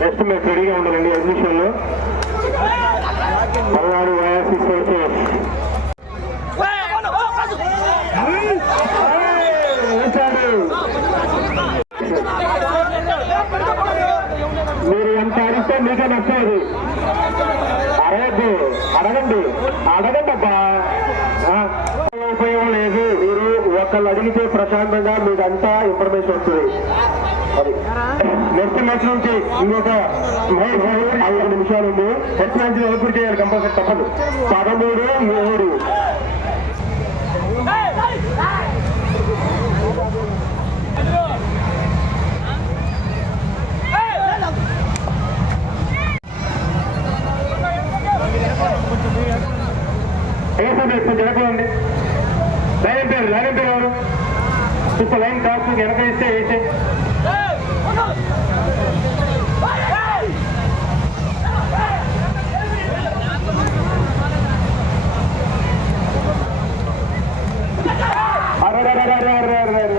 రెడీగా ఉండాలండి ఐదు పదహారు పల్నాడు మీరు ఎంత అడిగితే మీకే నచ్చేది. అడగద్దు అడగండి అడగండి అబ్బా. ఉపయోగం లేదు. మీరు ఒకళ్ళు అడిగితే ప్రశాంతంగా మీదంతా ఇన్ఫర్మేషన్ వస్తుంది. అది. నెక్స్ట్ మ్యాచ్ నుంచి ఇంకొక నాలుగు నిమిషాలు ఉంది. నెక్స్ట్ మ్యాచ్ ఎదుర్కొని చేయాలి? కంపల్సరీ తప్పదు. పదమూడు మూడు. వేసండి లైన్ పేరు లైన్ పేరు ఎవరు? ఇప్పుడు లైన్ కాస్ట్ వెనక ఇస్తే వేసే சரி